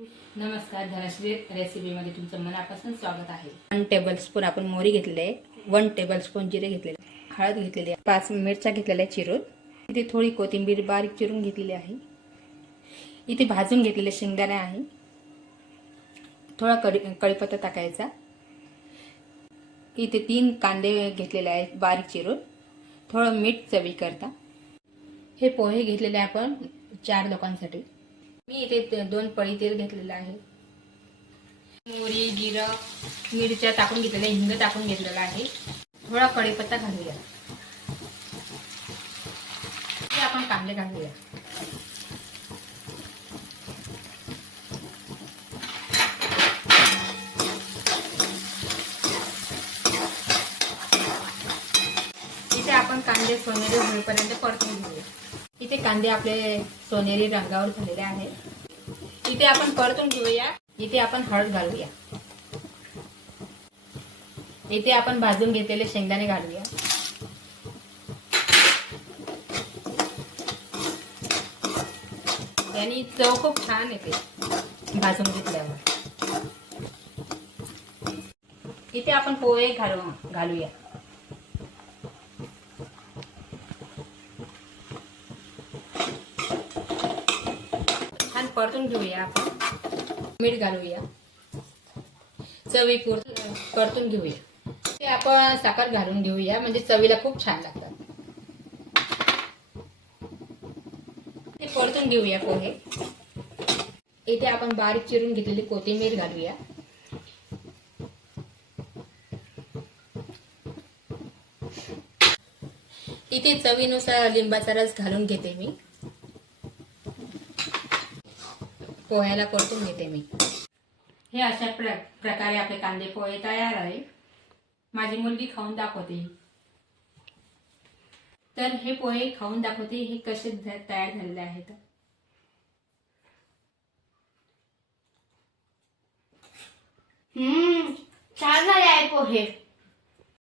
नमस्कार, धनश्री रेसिपीमध्ये तुमचं मनापासून स्वागत आहे। 1 टेबलस्पून आपण मोहरी घेतलेली आहे, 1 टेबलस्पून जिरे घेतलेले, हळद घेतलेली आहे, 5 मिरच्या घेतलेल्या चिरून, इथे थोडी कोथिंबीर बारीक चिरून घेतलेली आहे, इथे भाजून घेतलेले शेंगदाणे आहे, थोडा कढीपत्ता टाकायचा, इथे 3 कांदे घेतलेले आहेत बारीक चिरून, थोडं मीठ चवीकरता। हे पोहे घेतलेले आपण 4 लोकांसाठी। मी इथे 2 पळी तेल घेतलेलं आहे, मोहरी, जिरं, मिरच्या टाकून घेतलेल्या, हिंग टाकून घेतलेला आहे, थोडा कढीपत्ता घालूया, इथे आपण कांदे घालूया, इथे आपण कांदे सोनेरी होईपर्यंत परतून घेऊया। इथे कांदे आपले सोनेरी रंगावर झालेले आहेत, इथे आपण परतून घेऊया। इथे आपण हळद घालूया, इथे आपण भाजून घेतलेले शेंगदाणे घालूया, यानी चव खूप छान येते भाजून घेतल्यावर। इथे आपण पोहे घालूया, छान परतून घेऊया। आपण मीठ घालूया, चवीपुरतं परतून घेऊया, ते आपण साखर घालून घेऊया, म्हणजे चवीला खूप छान लागतात। ते परतून घेऊया पोहे। इथे आपण बारीक चिरून घेतलेली कोथिंबीर घालूया, इथे चवीनुसार लिंबाचा रस घालून घेते मी, पोह्याला परतून घेते मी। हे अशा प्रकारे आपले कांदे पोहे तयार आहे। माझी मुलगी खाऊन दाखवते, तर हे पोहे खाऊन दाखवते हे कसे तयार झालेले आहेत। छान झाले आहे पोहे।